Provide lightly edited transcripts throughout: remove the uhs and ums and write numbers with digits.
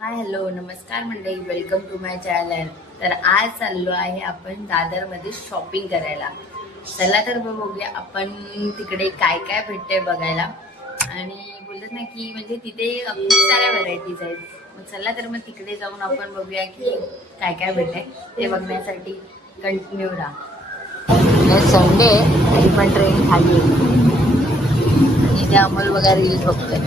Hi hello नमस्कार मंडळी, welcome to my channel. तर आज चाललो आहे आपण दादरमध्ये शॉपिंग करायला. चला तर मग बघूया आपण तिकडे काय काय भेटतंय बघायला. आणि बोलत ना की म्हणजे तिथे खूप साऱ्या व्हरायटीज आहेत. मग चला तर मग तिकडे जाऊन आपण बघूया की काय काय भेटतंय ते बघण्यासाठी कंटिन्यू राहा. संडे तरी पण ट्रेन खाली आहे आणि ते अमोल बघा रील्स बघतोय.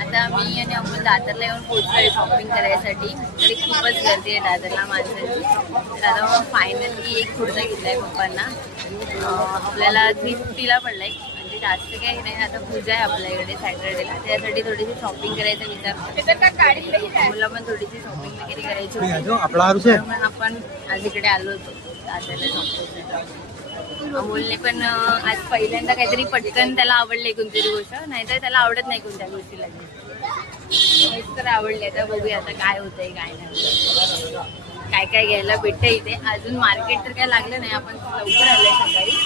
आता मी आणि अमोल दादरला येऊन पोहोचलोय शॉपिंग करायसाठी. तरी खूपच गर्दी आहे दादरला माणसांची. तर आता मग फायनली एक कुर्ता घेतलाय पप्पांना. आपल्याला 350ला पडलाय, म्हणजे जास्त काही नाही. आता पूजा आहे आपल्याकडे सॅटर्डेला, त्यासाठी थोडीशी शॉपिंग करायचा विचार. मुला पण थोडीशी शॉपिंग वगैरे करायची होती. तर मग आपण आज इकडे आलो होतो दादरला शॉपिंगसाठी. अमोलने पण आज पहिल्यांदा काहीतरी पटकन त्याला आवडले कोणतरी गोष्ट, नाहीतर त्याला आवडत नाही कोणत्या गोष्टीला. तर आवडले. आता बघूया आता काय होतंय काय नाही. काय काय घ्यायला भेटतंय इथे. अजून मार्केट तर काय लागलं नाही, आपण लवकर आलोय सकाळी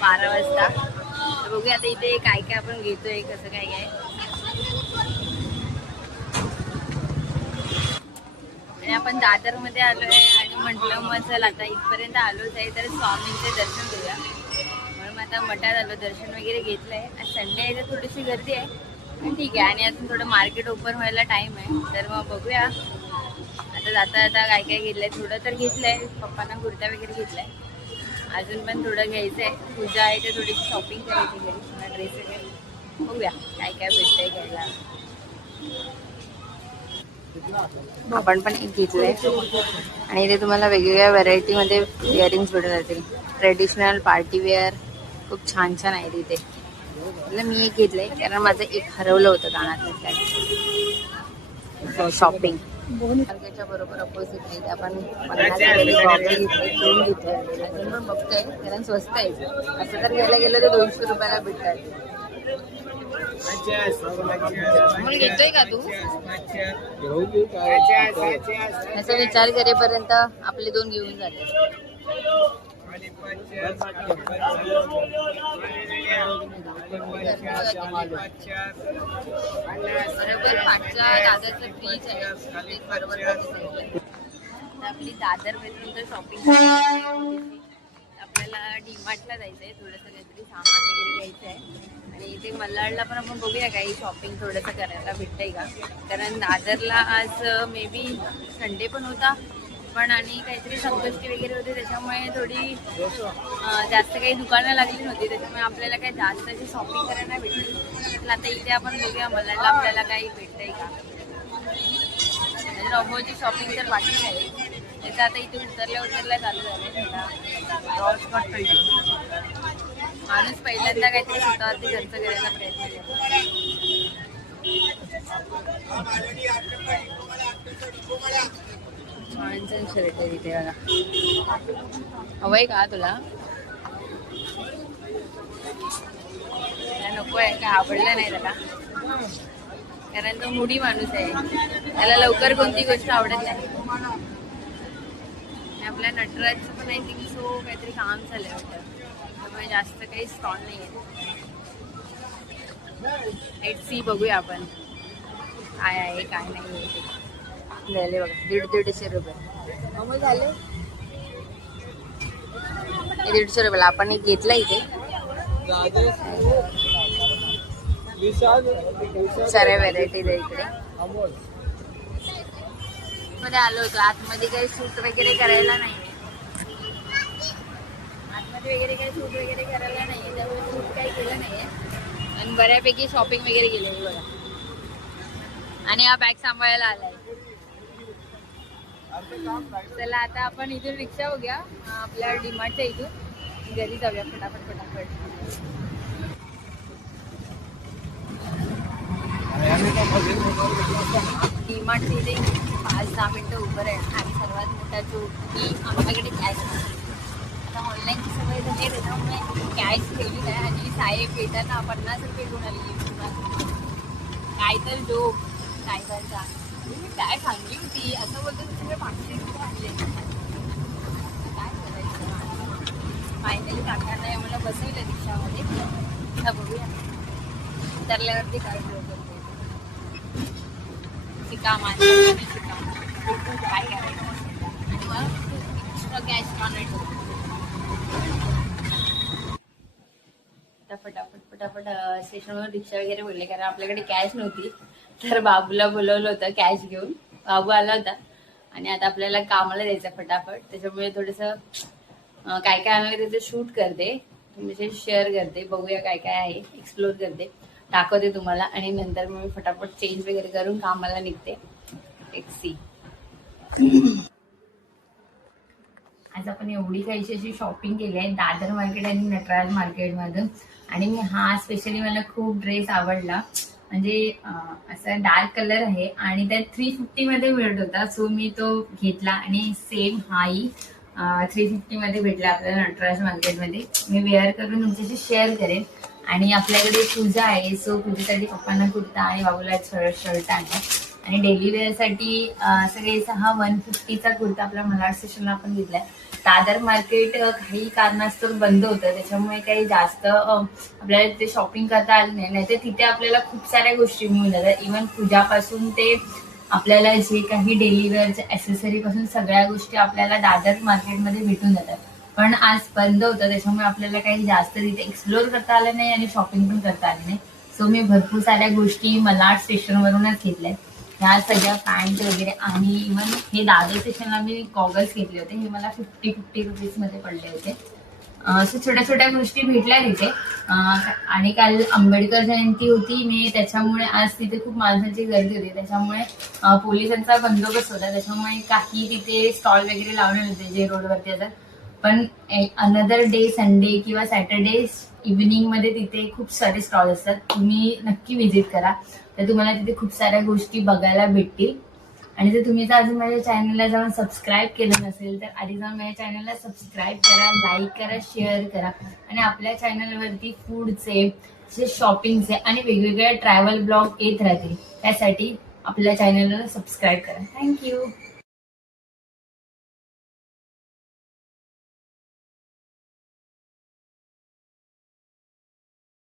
12 वाजता. तर बघूया आता इथे काय काय आपण घेतोय, कसं काय काय. आणि आपण दादरमध्ये आलोय आणि म्हटलं मग चल आता इथपर्यंत आलोच आहे तर स्वामींचे दर्शन घेऊया. म्हणून आता मठात आलो, दर्शन वगैरे घेतलंय. आज संडे आहे तर थोडीशी गर्दी आहे, पण ठीक आहे. आणि अजून थोडं मार्केट ओपन व्हायला टाइम आहे, तर मग बघूया. आता जाता जाता काय काय घेतलंय, थोडं तर घेतलंय. पप्पांना कुर्ता वगैरे घेतलाय, अजून पण थोडं घ्यायचंय. पूजा आहे तर थोडीशी शॉपिंग करायची घरी, ड्रेस वगैरे. बघूया काय काय भेटतंय घ्यायला. आपण पण एक घेतलंय आणि इथे तुम्हाला वेगवेगळ्या व्हरायटीमध्ये इयरिंग्स भेटून जातील. ट्रेडिशनल, पार्टी वेअर, खूप छान छान आहे तिथे. म्हणजे मी एक घेतलंय कारण माझं एक हरवलं होतं कानातलं. शॉपिंग मार्केटच्या बरोबर अपोजिट नाही, आपण 50 वगैरे कॉपी घेतली, दोन घेतले. अजून पण बघतोय कारण स्वस्त आहे. असं जर घ्यायला गेलं तर 200 रुपयाला भेटतात. मग घेतोय का तू? याचा विचार करेपर्यंत आपले दोन घेऊन जाते. बरोबर मागच्या दादरचं फ्रीज आहे, बरोबर आपली दादर पासून तर शॉपिंग आपल्याला डीमार्टला जायचंय. थोडंसं काहीतरी सामान वगैरे घ्यायचं आहे. आणि इथे मल्हारला पण आपण बघूया काही शॉपिंग थोडंसं करायला भेटतंय का. कारण दादरला आज मे बी संडे पण होता पण, आणि काहीतरी संकष्टी वगैरे होते, त्याच्यामुळे थोडी जास्त काही दुकानं लागली नव्हती. त्याच्यामुळे आपल्याला काही जास्त अशी शॉपिंग करायला भेटली. तर आता इथे आपण बघूया मल्हारला आपल्याला काही भेटतंय का. रॉबोची शॉपिंग तर बाकी आहे. त्याचं आता इथे उतरल्या चालू झालंय. माणूस पहिल्यांदा काहीतरी स्वतःवरती खर्च करायचा प्रयत्न करतो. छान शर्ट आहे तिथे बघा. हवंय का तुला? नको आहे का, आवडलं नाही त्याला? कारण तो मुडी माणूस आहे, त्याला लवकर कोणती गोष्ट आवडत नाही. आपल्या नटराजचं पण आय थिंक सो काहीतरी काम झालंय वाटतं, त्यामुळे जास्त काही स्टॉल नाही आहे. लेट सी, बघूया आपण काय आहे काय नाही आहे ते. झाले बघा 150 रुपये. मग झाले 150 रुपयाला आपण एक घेतला इथे. साऱ्या व्हरायटीज आहे इकडे. मध्ये आलो होतो, आतमध्ये काही शूट वगैरे करायला नाही, आतमध्ये वगैरे काही शूट वगैरे करायला नाहीये, त्यामुळे शूट काही केलं नाहीये. आणि बऱ्यापैकी शॉपिंग वगैरे केली बघा. आणि हा बॅग सांभाळायला आलाय. चला आता आपण इथून रिक्षा बघूया आपल्या डीमार्टच्या इथून घरी जाऊया फटाफट. डीमार्टच्या इथे 5-10 मिनिटं उभं आहे. आणि सर्वात मोठा जो की आमच्याकडे कॅश आहे. आता ऑनलाईनची सवय झाली आहे, त्याच्यामुळे कॅश ठेवली नाही. आणि साहेब येताना 50 रुपये घेऊन आली. काय तर जोक साहेबांचा, मी काय सांगली होती असं बोलतो, तुम्ही 500 रुपये आणले. काय करायचं. फायनली काकांना आम्हाला बसवलं रिक्षामध्ये. आता बघूया उतरल्यावरती काय करते. शिका, माणसाने शिका काय करायचं आणि मग एक्स्ट्रा कॅश कॉन्व्हर्ट होतो. फटाफट फटाफट स्टेशनवर रिक्षा वगैरे बोलले, कारण आपल्याकडे कॅश नव्हती. तर बाबूला बोलवलं होतं कॅश घेऊन, बाबू आला होता आणि आता आपल्याला कामाला द्यायचं फटाफट. त्याच्यामुळे थोडंसं काय काय आणलं त्याचं शूट करते, म्हणजे शेअर करते, बघूया काय काय आहे, एक्सप्लोर करते, दाखवते तुम्हाला. आणि नंतर मग मी फटाफट चेंज वगैरे करून कामाला निघते. सी आज आपण एवढी काहीशी अशी शॉपिंग केली आहे दादर मार्केट आणि नटराज मार्केटमधून. आणि हा स्पेशली मला खूप ड्रेस आवडला, म्हणजे असा डार्क कलर आहे आणि त्यात 350 मध्ये मिळत होता. सो मी तो घेतला आणि सेम हाही 350 मध्ये भेटला आपल्याला नटराज मार्केटमध्ये. मी वेअर करून तुमच्याशी शेअर करेन. आणि आपल्याकडे पूजा आहे, सो पूजेसाठी पप्पांना कुर्ता आणि बाबूला शर्ट आहे. आणि डेली वेअरसाठी सगळे हा 150चा कुर्ता आपल्या मलाड स्टेशनला आपण घेतलाय. दादर मार्केट काही कारणास्तव बंद होतं, त्याच्यामुळे काही जास्त आपल्याला तिथे शॉपिंग करता आली नाही. तर तिथे आपल्याला खूप साऱ्या गोष्टी मिळून जातात. इव्हन पूजापासून ते आपल्याला जे काही डेली वेअरच्या ॲक्सेसरी पासून सगळ्या गोष्टी आपल्याला दादर मार्केटमध्ये भेटून जातात. पण आज बंद होतं, त्याच्यामुळे आपल्याला काही जास्त तिथे एक्सप्लोर करता आलं नाही आणि शॉपिंग पण करता आली नाही. सो मी भरपूर साऱ्या गोष्टी मलाड स्टेशनवरूनच घेतल्या. ह्या सगळ्या पॅन्ट वगैरे आणि इव्हन हे दादर स्टेशनला मी गॉगल्स घेतले होते, हे मला 50 रुपीजमध्ये पडले होते. अशा छोट्या छोट्या गोष्टी भेटल्या तिथे. आणि काल आंबेडकर जयंती होती, मी त्याच्यामुळे आज तिथे खूप माणसांची गर्दी होती, त्याच्यामुळे पोलिसांचा बंदोबस्त होता, त्याच्यामुळे काही तिथे स्टॉल वगैरे लावले होते जे रोडवरती येतात. पण अनदर डे संडे किंवा सॅटर्डे इव्हिनिंग मध्ये तिथे खूप सारे स्टॉल असतात, तुम्ही नक्की व्हिजिट करा. तर तुम्हाला तिथे खूप साऱ्या गोष्टी बघायला भेटतील. आणि जर तुम्ही जर अजून माझ्या चॅनलला जाऊन सबस्क्राईब केलं नसेल तर आधी जाऊन माझ्या चॅनलला सबस्क्राईब करा, लाईक करा, शेअर करा. आणि आपल्या चॅनलवरती फूडचे, शॉपिंगचे आणि वेगवेगळे ट्रॅव्हल ब्लॉग येत राहतील, त्यासाठी आपल्या चॅनलला सबस्क्राईब करा. थँक्यू.